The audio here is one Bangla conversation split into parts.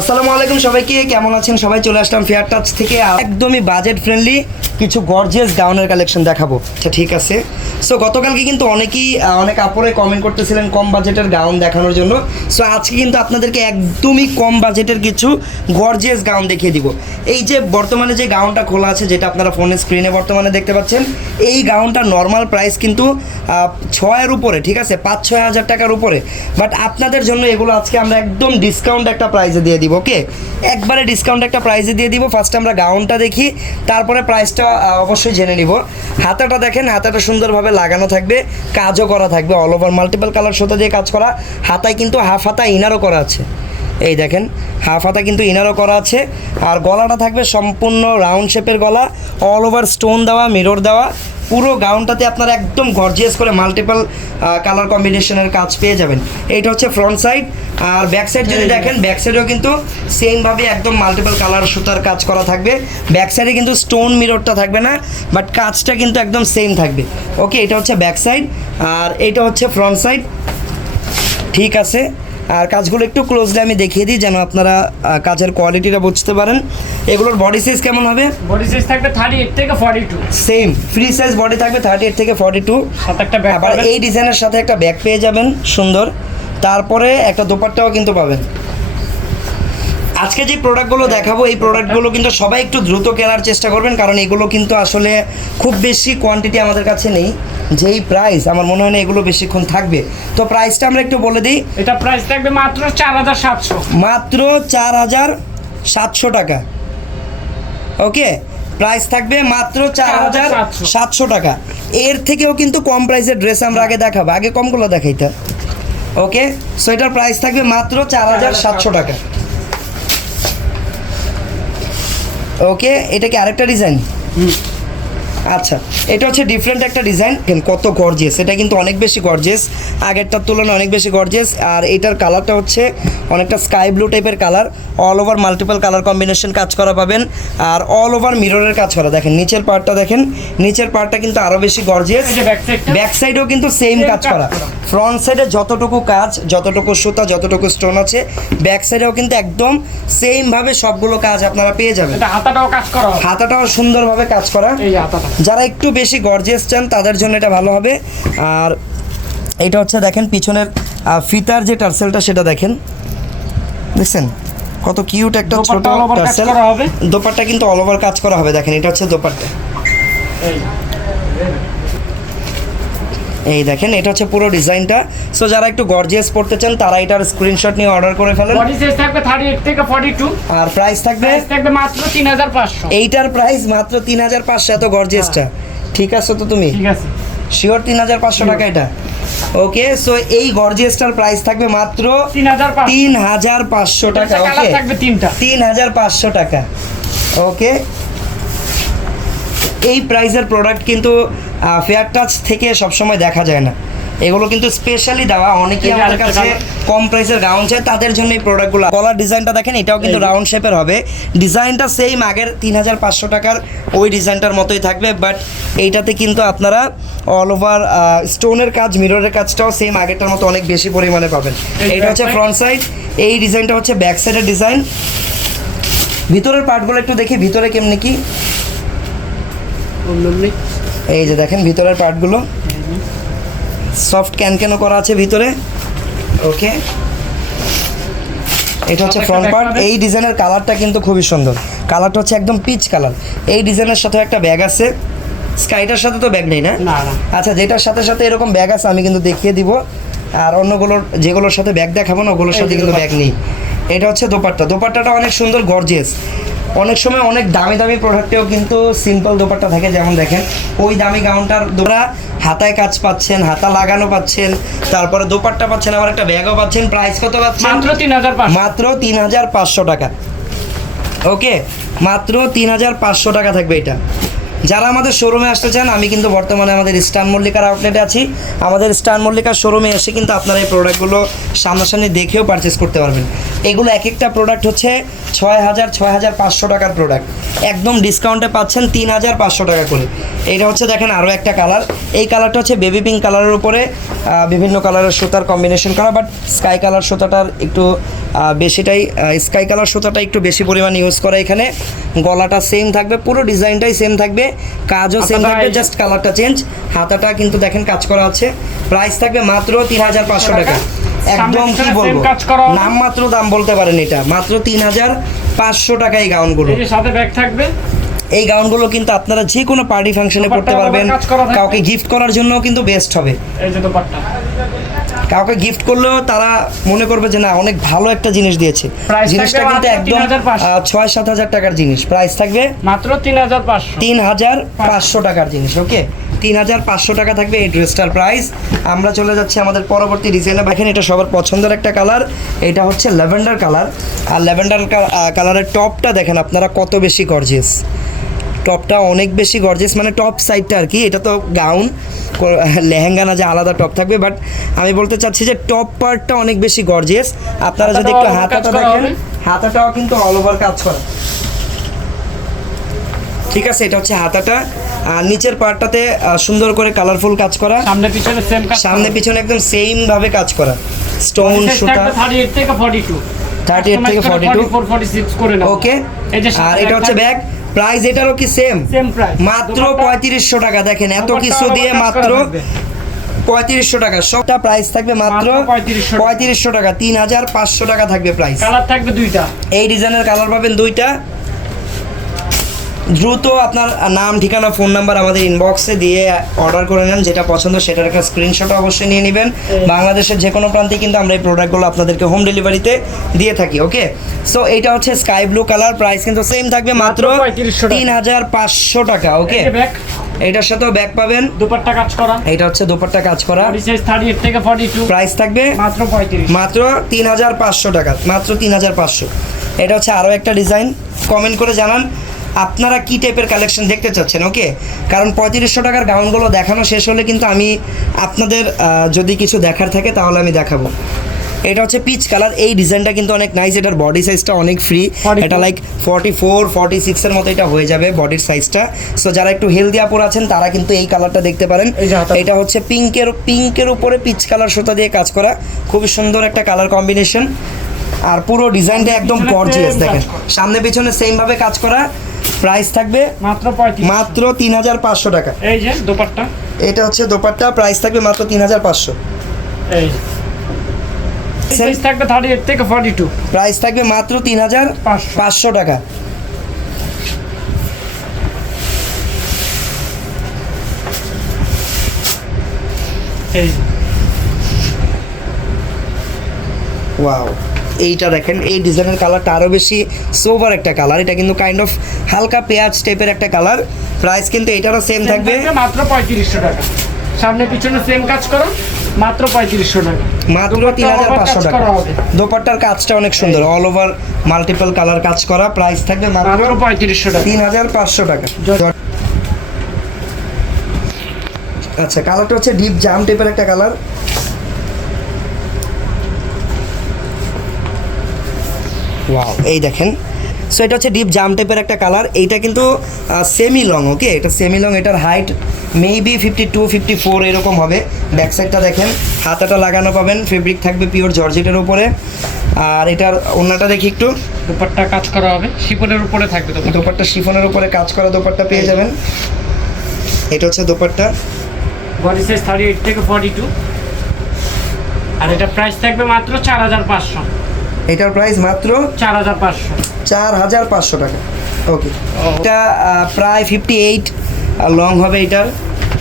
আসসালামু আলাইকুম সবাইকে, কেমন আছেন? সবাই চলে আসলাম ফেয়ার টাচ থেকে। একদমই বাজেট ফ্রেন্ডলি কিছু গর্জিয়াস ডাউনের কালেকশন দেখাবো। আচ্ছা ঠিক আছে। সো গতকালকে কিন্তু অনেকেই অনেক আপরে কমেন্ট করতেছিলেন কম বাজেটের গাউন দেখানোর জন্য। সো আজকে কিন্তু আপনাদেরকে একদমই কম বাজেটের কিছু গর্জিয়াস গাউন দেখিয়ে দিব। এই যে বর্তমানে যে গাউনটা খোলা আছে, যেটা আপনারা ফোনের স্ক্রিনে বর্তমানে দেখতে পাচ্ছেন, এই গাউনটা নর্মাল প্রাইস কিন্তু ছয়ের উপরে, ঠিক আছে? পাঁচ, ছয় হাজার টাকার উপরে। বাট আপনাদের জন্য এগুলো আজকে আমরা একদম ডিসকাউন্ট একটা প্রাইসে দিয়ে দিব ওকে একবারে ডিসকাউন্ট একটা প্রাইসে দিয়ে দিব। ফার্স্ট আমরা গাউনটা দেখি, তারপরে প্রাইসটা অবশ্যই জেনে নিব। হাতাটা দেখেন, হাতাটা সুন্দরভাবে লাগানো থাকবে, কাজও করা থাকবে। অল ওভার মাল্টিপল কালার সুতা দিয়ে কাজ করা, হাতায় কিন্তু হাফ হাতা ইনারও করা আছে। এই দেখেন হাফ হাতা কিন্তু ইনারও করা আছে আর গলাটা থাকবে সম্পূর্ণ রাউন্ড শেপের গলা অল ওভার স্টোন দেওয়া মিরর দেওয়া পুরো গাউনটাতে আপনারা একদম গর্জিয়াস করে মাল্টিপল কালার কম্বিনেশনের কাজ পেয়ে যাবেন। এইটা হচ্ছে ফ্রন্ট সাইড আর ব্যাক সাইড যদি দেখেন ব্যাক সাইডেও কিন্তু সেমভাবে একদম মাল্টিপল কালার সুতার কাজ করা থাকবে। ব্যাক সাইডে কিন্তু স্টোন মিররটা থাকবে না বাট কাজটা কিন্তু একদম সেম থাকবে। ওকে এটা হচ্ছে ব্যাক সাইড আর এটা হচ্ছে ফ্রন্ট সাইড ঠিক আছে আর কাজগুলো একটু ক্লোজলি আমি দেখিয়ে দিই যেন আপনারা কাজের কোয়ালিটিটা বুঝতে পারেন। এগুলোর বডি সাইজ কেমন হবে? বডি সাইজ থাকবে থার্টি এইট থেকে forty two same free size body থাকবে থার্টি এইট থেকে ফর্টি টু সাথে একটা ব্যাগ আবার এই ডিজাইনের সাথে একটা ব্যাগ পেয়ে যাবেন সুন্দর। তারপরে একটা দোপাট্টাও কিন্তু পাবেন। আজকে যে প্রোডাক্টগুলো দেখাবো এই প্রোডাক্টগুলো কিন্তু সবাই একটু দ্রুত কেনার চেষ্টা করবেন কারণ এগুলো কিন্তু আসলে খুব বেশি কোয়ান্টিটি আমাদের কাছে নেই। যেই প্রাইস আমার মনে হয় না এগুলো বেশিক্ষণ থাকবে। তো প্রাইসটা আমরা একটু বলে দিই। এটা প্রাইস থাকবে মাত্র চার হাজার সাতশো। মাত্র চার হাজার সাতশো টাকা। ওকে? প্রাইস থাকবে মাত্র চার হাজার সাতশো। টাকা। এর থেকেও কিন্তু কম প্রাইসের ড্রেস আমরা আগে দেখাবো। আগে কমগুলো দেখাইতে। ওকে? সো এটার প্রাইস থাকবে মাত্র চার হাজার সাতশো টাকা। ওকে? এটা কি আরেকটা ডিজাইন আচ্ছা এটা হচ্ছে ডিফারেন্ট একটা ডিজাইন কত গর্জেস এটা কিন্তু অনেক বেশি গর্জেস আগেরটার তুলনায় অনেক বেশি গর্জেস আর এটার কালারটা হচ্ছে অনেকটা স্কাই ব্লু টাইপের colour all over multiple colour combination কাজ করা পাবেন। আর অল ওভার মিররের কাজ করা। দেখেন নিচের পার্টটা দেখেন নিচের পার্টটা কিন্তু আরও বেশি গর্জিয়াস টা? ব্যাক সাইডেও কিন্তু সেম কাজ করা। ফ্রন্ট সাইডে যতটুকু কাজ যতটুকু সুতা যতটুকু স্টোন আছে ব্যাক সাইডেও কিন্তু একদম সেমভাবে সবগুলো কাজ আপনারা পেয়ে যাবেন। হাতাটাও কাজ করা হাতাটাও সুন্দরভাবে কাজ করা। এই হাতাটা। যারা একটু বেশি গর্জেস চান তাদের জন্য এটা ভালো হবে। আর এটা হচ্ছে দেখেন পিছনের ফিতার যে টার্সেলটা সেটা দেখেন। দেখছেন? কত কিউট একটা ছোট টার্সেল। দোপারটা কিন্তু অল ওভার কাজ করা হবে দেখেন এটা হচ্ছে দোপাট্টা। এই দেখেন এটা হচ্ছে পুরো ডিজাইনটা। সো যারা একটু গর্জিয়াস পড়তে চান তারা এটার স্ক্রিনশট নিয়ে অর্ডার করে ফেলেন। বডি সাইজ থাকবে থার্টি এইট থেকে ফর্টি টু আর প্রাইস থাকবে? প্রাইস থাকবে মাত্র তিন হাজার পাঁচশো। এইটার প্রাইস মাত্র তিন হাজার পাঁচশো এত গর্জিয়াসটা ঠিক আছে তো তুমি? ঠিক আছে। শিওর তিন হাজার পাঁচশো টাকা এটা। ওকে সো এই গর্জিয়াসটার প্রাইস থাকবে মাত্র তিন হাজার পাঁচশো। তিন হাজার পাঁচশো টাকা কালার ওকে থাকবে তিনটা। তিন হাজার পাঁচশো টাকা ওকে এই প্রাইসের প্রোডাক্ট কিন্তু ফেয়ার টাচ থেকে সবসময় দেখা যায় না। এগুলো কিন্তু স্পেশালি দেওয়া। অনেকেই আমাদের কাছে কম প্রাইসের গাউন চাই তাদের জন্য এই প্রোডাক্টগুলো কলার ডিজাইনটা দেখেন এটাও কিন্তু রাউন্ড শেপের হবে। ডিজাইনটা সেম আগের তিন হাজার পাঁচশো টাকার ওই ডিজাইনটার মতোই থাকবে বাট এইটাতে কিন্তু আপনারা অল ওভার স্টোনের কাজ মিররের কাজটাও সেম আগেরটার মতো অনেক বেশি পরিমাণে পাবেন। এটা হচ্ছে ফ্রন্ট সাইড এই ডিজাইনটা হচ্ছে ব্যাক সাইডের ডিজাইন ভিতরের পার্টগুলো একটু দেখি ভিতরে কেমনি কি? এই যে দেখেন ভিতরের পার্টগুলো। সফট ক্যান ক্যান করা আছে ভিতরে? ওকে। এটা হচ্ছে ফ্রন্ট পার্ট এই ডিজাইনের কালারটা কিন্তু খুবই সুন্দর। কালারটা হচ্ছে একদম পিচ কালার এই ডিজাইনের সাথে একটা ব্যাগ আছে। স্কাইটার সাথে তো ব্যাগ নেই না? আচ্ছা যেটার সাথে সাথে এরকম ব্যাগ আছে আমি কিন্তু দেখিয়ে দিব। আর অন্যগুলোর যেগুলোর সাথে ব্যাগ দেখাবো না ওগুলোর সাথে কিন্তু ব্যাগ নেই। এটা হচ্ছে দোপাট্টা। দোপাট্টাটা অনেক সুন্দর গর্জিয়াস অনেক সময় অনেক দামি দামি প্রোডাক্টেও কিন্তু সিম্পল দোপাট্টা থাকে যেমন দেখেন ওই দামি গাউনটার দোপারা হাতায় কাজ পাচ্ছেন হাতা লাগানো পাচ্ছেন তারপরে দোপাট্টা পাচ্ছেন আবার একটা ব্যাগও পাচ্ছেন প্রাইস কত পাচ্ছেন? মাত্র তিন হাজার পাঁচশো। মাত্র তিন হাজার পাঁচশো টাকা। ওকে মাত্র তিন হাজার পাঁচশো টাকা থাকবে এটা। যারা আমাদের শোরুমে আসতে চান, আমি কিন্তু বর্তমানে আমাদের স্টান মল্লিকার আউটলেটে আছি। আমাদের স্টান মল্লিকার শোরুমে এসে কিন্তু আপনারা এই প্রোডাক্টগুলো সামনাসামনি দেখেও পারচেস করতে পারবেন। এগুলো এক একটা প্রোডাক্ট হচ্ছে ছয় হাজার ছয় হাজার পাঁচশো টাকার প্রোডাক্ট একদম ডিসকাউন্টে পাচ্ছেন তিন হাজার পাঁচশো টাকা করে। এইটা হচ্ছে দেখেন আরও একটা কালার এই কালারটা হচ্ছে বেবি পিঙ্ক কালারের উপরে বিভিন্ন কালারের সুতার কম্বিনেশন করা বাট স্কাই কালার সুতাটার একটু বেশিটাই স্কাই কালার সুতাটা একটু বেশি পরিমাণ ইউজ করা এখানে। গলাটা সেম থাকবে পুরো ডিজাইনটাই সেম থাকবে কাজও সেম থাকবে জাস্ট কালারটা চেঞ্জ হাতাটা কিন্তু দেখেন কাজ করা আছে। প্রাইস থাকবে মাত্র তিন হাজার পাঁচশো টাকা। একদম কি বলব। নাম মাত্র দাম বলতে পারেন এটা। মাত্র তিন হাজার পাঁচশো টাকা এই গাউনগুলো সাথে ব্যাগ থাকবে। এই গাউনগুলো কিন্তু আপনারা যে কোনো পার্টি ফাংশনে পড়তে দোপাট্টা পারবেন। কাউকে গিফট করার জন্য কিন্তু বেস্ট হবে। এই যে কাউকে গিফট করলেও তারা মনে করবে যে না অনেক ভালো একটা জিনিস দিয়েছে। জিনিসটা কিন্তু একদম ছয় সাত হাজার টাকার জিনিস। প্রাইস থাকবে মাত্র তিন হাজার পাঁচশো। তিন হাজার পাঁচশো টাকার জিনিস ওকে তিন হাজার পাঁচশো টাকা থাকবে এই ড্রেসটার প্রাইস আমরা চলে যাচ্ছি আমাদের পরবর্তী ডিজাইনে দেখেন এটা সবার পছন্দের একটা কালার এটা হচ্ছে ল্যাভেন্ডার কালার আর ল্যাভেন্ডার কালারের টপটা দেখেন আপনারা কত বেশি গর্জিয়াস টপটা অনেক বেশি গর্জিয়াস মানে টপ সাইডটা আর কি। এটা তো গাউন লেহেঙ্গা না যে আলাদা টপ থাকবে বাট আমি বলতে চাচ্ছি যে টপ পার্টটা অনেক বেশি গর্জিয়াস আপনারা যদি একটু হাতাটা দেখেন হাতাটাও কিন্তু অল ওভার কাজ করা। ঠিক আছে এটা হচ্ছে হাতাটা। আর নিচের পার্টটাতে সুন্দর করে কালারফুল কাজ করা। সামনে পিছনে সেম কাজ সামনে পিছনে একদম সেম ভাবে কাজ করা। স্টোন সুতা থার্টি এইট থেকে ফর্টি টু 38 থেকে 42 ফোর ফর্টি সিক্স করে নেব। ওকে আর এটা হচ্ছে ব্যাগ প্রাইস এটারও কি সেম সেম প্রাইস মাত্র পঁয়ত্রিশশো টাকা দেখেন এত কিছু দিয়ে মাত্র পঁয়ত্রিশশো টাকা। সবটা প্রাইস থাকবে মাত্র মাত্র 3500 টাকা। পঁয়ত্রিশশো টাকা তিন হাজার পাঁচশো টাকা থাকবে প্রাইস কালার থাকবে দুইটা। এই ডিজাইনের কালার পাবেন দুইটা। দ্রুত আপনার নাম ঠিকানা ফোন নাম্বার আমাদের ইনবক্সে দিয়ে অর্ডার করে নেন যেটা পছন্দ সেটার একটা স্ক্রিনশট অবশ্যই নিয়ে নেবেন। বাংলাদেশের যে কোনো প্রান্তে কিন্তু আমরা এই প্রোডাক্টগুলো আপনাদেরকে হোম ডেলিভারিতে দিয়ে থাকি ওকে সো এইটা হচ্ছে স্কাই ব্লু কালার প্রাইস কিন্তু সেম থাকবে মাত্র মাত্র 3500 টাকা। তিন হাজার পাঁচশো টাকা ওকে এটার সাথেও ব্যাগ পাবেন। দুপাট্টা কাজ করা। এটা হচ্ছে দুপাট্টা কাজ করা। থেকে প্রাইস থাকবে মাত্র পঁয়ত্রিশ। মাত্র তিন হাজার পাঁচশো টাকা মাত্র তিন হাজার পাঁচশো। এটা হচ্ছে আরও একটা ডিজাইন কমেন্ট করে জানান। আপনারা কি টাইপের কালেকশন দেখতে চাচ্ছেন? ওকে কারণ পঁয়ত্রিশশো টাকার গাউনগুলো দেখানো শেষ হলে কিন্তু আমি আপনাদের যদি কিছু দেখার থাকে তাহলে আমি দেখাবো। এটা হচ্ছে পিচ কালার এই ডিজাইনটা কিন্তু অনেক নাইস এটার বডি সাইজটা অনেক ফ্রি 44 এটা লাইক ফর্টি ফোর ফর্টি সিক্সের মতো এটা হয়ে যাবে বডির সাইজটা সো যারা একটু হেলদি আপুর আছেন তারা কিন্তু এই কালারটা দেখতে পারেন। এটা হচ্ছে পিঙ্কের পিঙ্কের উপরে পিচ কালার সুতা দিয়ে কাজ করা। খুবই সুন্দর একটা কালার কম্বিনেশন আর পুরো ডিজাইনটা একদম গর্জিয়াস দেখেন। সামনে পিছনে সেমভাবে কাজ করা। প্রাইস থাকবে মাত্র মাত্র তিন হাজার পাঁচশো টাকা। এই যে দুপাট্টা। এটা হচ্ছে দোপাট্টা প্রাইস থাকবে মাত্র তিন হাজার পাঁচশো। এই সাইজ থাকবে থার্টি এইট থেকে ফর্টি টু প্রাইস থাকবে মাত্র তিন হাজার। পাঁচশো টাকা। এই ওয়াও এইটা দেখেন এই ডিজাইনের কালারটা আরও বেশি সোভার একটা কালার এটা কিন্তু কাইন্ড অফ হালকা পেঁয়াজ টাইপের একটা কালার। প্রাইস কিন্তু এটারও সেম থাকবে। মাত্র পঁয়ত্রিশশো টাকা। সামনে পিছনে সেম কাজ করো মাত্র পঁয়ত্রিশশো টাকা। মাত্র তিন হাজার পাঁচশো টাকা। দোপাট্টার কাজটা অনেক সুন্দর। অল ওভার মাল্টিপল কালার কাজ করা। প্রাইস থাকবে মাত্র মাত্র পঁয়ত্রিশশো টাকা। তিন হাজার পাঁচশো টাকা। আচ্ছা কালারটা হচ্ছে ডিপ জাম টাইপের একটা কালার। ওয়াও এই দেখেন। সো এটা হচ্ছে ডিপ জাম টাইপের একটা কালার এইটা কিন্তু সেমি লং ওকে এটা সেমি লং এটার height maybe fifty two fifty four এরকম হবে। ব্যাক সাইডটা দেখেন হাতাটা লাগানো পাবেন ফেব্রিক থাকবে পিওর জর্জেটের উপরে। আর এটার অন্যটা দেখি একটু। দুপাট্টা কাজ করা হবে শিফনের উপরে থাকবে দোপাট্টা। শিফনের উপরে কাজ করা দোপাট্টা পেয়ে যাবেন। এটা হচ্ছে dupatta. Body size thirty eight থেকে ফর্টি টু আর এটা প্রাইস থাকবে মাত্র চার হাজার পাঁচশো। এটার প্রাইস মাত্র চার হাজার পাঁচশো। চার হাজার পাঁচশো টাকা। ওকে ও। এটা প্রায় ফিফটি এইট লং হবে এটার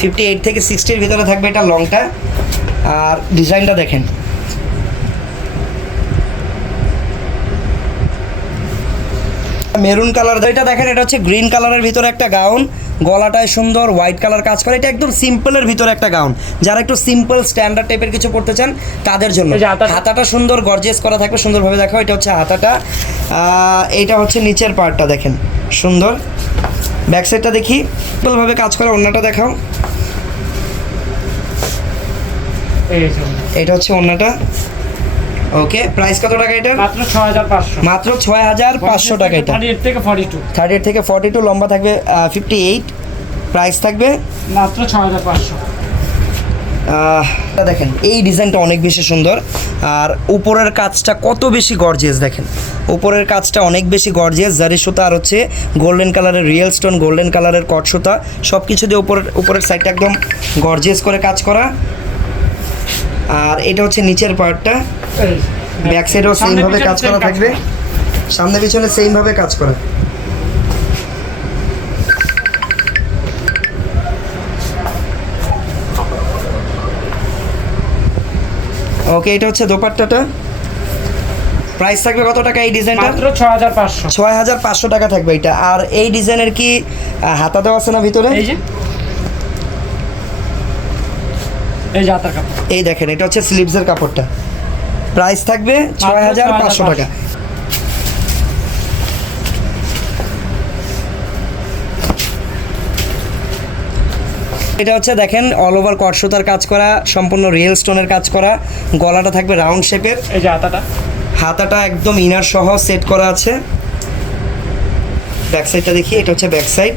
ফিফটি এইট থেকে সিক্সটির ভিতরে থাকবে এটা লংটা আর ডিজাইনটা দেখেন। মেরুন কালার এটা দেখেন এটা হচ্ছে গ্রিন কালারের ভিতরে একটা গাউন গলাটায় সুন্দর হোয়াইট কালার কাজ করে। এটা একদম সিম্পলের ভিতরে একটা গাউন যারা একটু সিম্পল স্ট্যান্ডার্ড টাইপের কিছু পড়তে চান তাদের জন্য। হাতাটা- সুন্দর গর্জিয়াস করা থাকবে সুন্দরভাবে দেখো এটা হচ্ছে হাতাটা। এইটা হচ্ছে নিচের পার্টটা দেখেন। সুন্দর। ব্যাক সাইডটা দেখি। সিম্পলভাবে কাজ করা অন্যটা দেখাও। এটা হচ্ছে অন্যটা ওকে প্রাইস কত টাকা এটা মাত্র ছ হাজার পাঁচশো। মাত্র ছয় হাজার পাঁচশো টাকা এটা। থার্টি এইট থেকে ফর্টি টু থার্টি এইট থেকে ফর্টি টু লম্বা থাকবে ফিফটি এইট প্রাইস থাকবে? মাত্র ছ হাজার পাঁচশো। আহ, এটা দেখেন এই ডিজাইনটা অনেক বেশি সুন্দর। আর উপরের কাজটা কত বেশি গর্জিয়াস দেখেন। উপরের কাজটা অনেক বেশি গর্জিয়াস জারি সুতা আর হচ্ছে গোল্ডেন কালারের রিয়েল স্টোন গোল্ডেন কালারের কট সুতা। সব কিছু দিয়ে উপরের উপরের সাইডটা একদম গর্জিয়াস করে কাজ করা। আর এটা হচ্ছে নিচের পার্টটা। ব্যাক সাইডেও সেমভাবে কাজ করা থাকবে। সামনে পিছনে সেমভাবে কাজ করা। ওকে এটা হচ্ছে দোপাট্টাটা। প্রাইস থাকবে কত টাকা এই ডিজাইনটা মাত্র ছ হাজার পাঁচশো। ছয় হাজার পাঁচশো টাকা থাকবে এটা। আর এই ডিজাইনের কি হাতা দেওয়া আছে না ভিতরে? এই যে। এই যে হাতার কাপড়। এই দেখেন এটা হচ্ছে স্লিভসের কাপড়টা। প্রাইস থাকবে ছয় হাজার পাঁচশো টাকা। এটা হচ্ছে দেখেন অল ওভার কটসুতার কাজ করা সম্পূর্ণ রিয়েল স্টোনের কাজ করা। গলাটা থাকবে রাউন্ড শেপের এই যে হাতাটা। হাতাটা একদম ইনার সহ সেট করা আছে। ব্যাক সাইডটা দেখি এটা হচ্ছে ব্যাক সাইড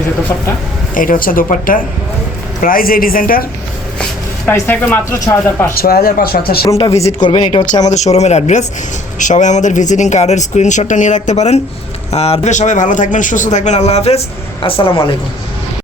এই যে দোপাট্টা। এটা হচ্ছে দোপাট্টা। প্রাইস এই ডিজাইনটার প্রাইস থাকবে মাত্র হাজার পাঁচশো। ছয় হাজার পাঁচশো আচ্ছা শোরুমটা ভিজিট করবেন। এটা হচ্ছে আমাদের শোরুমের অ্যাড্রেস সবাই আমাদের ভিজিটিং কার্ডের স্ক্রিনশটটা নিয়ে রাখতে পারেন। আর সবাই ভালো থাকবেন সুস্থ থাকবেন। আল্লাহ হাফেজ। আসসালামু আলাইকুম।